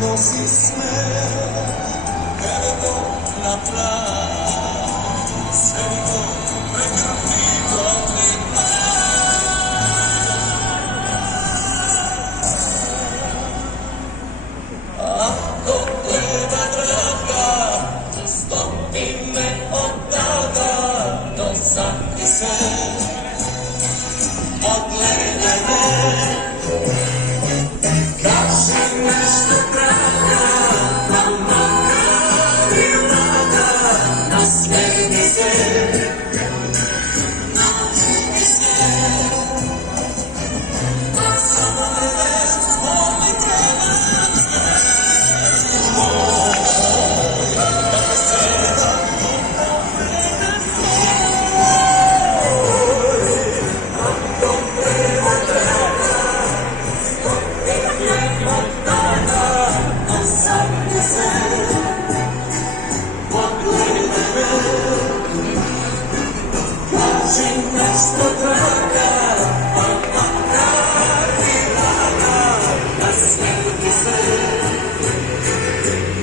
nosi smeh, vedo la plaza, sento pregativo di ako pleva draga, stopi me oddaga, dosadi se, pogledaj me, kaži nešto draga, pa makar i rada, nasmejni se, nađi se, samo me spomnite nas. Nešto draga, pa makar i rada, nasmejni se,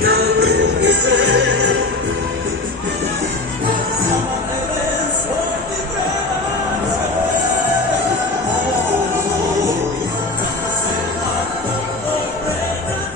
naljubi se, samo tebe spomnite nas. Kako se lako pogleda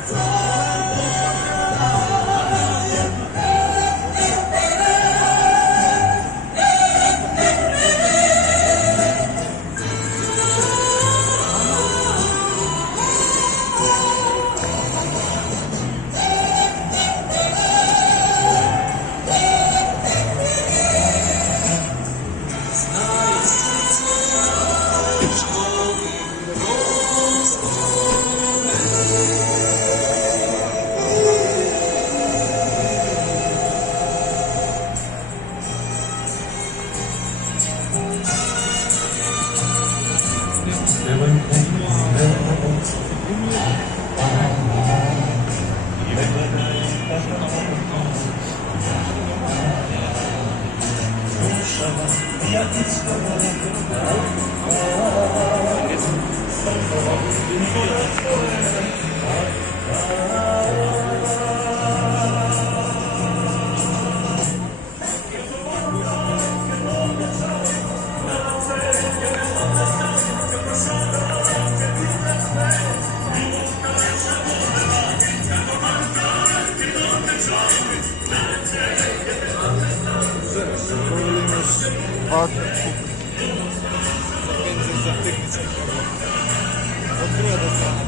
Открой это самое.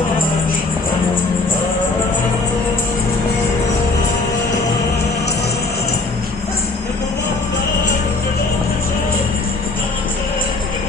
Thank you.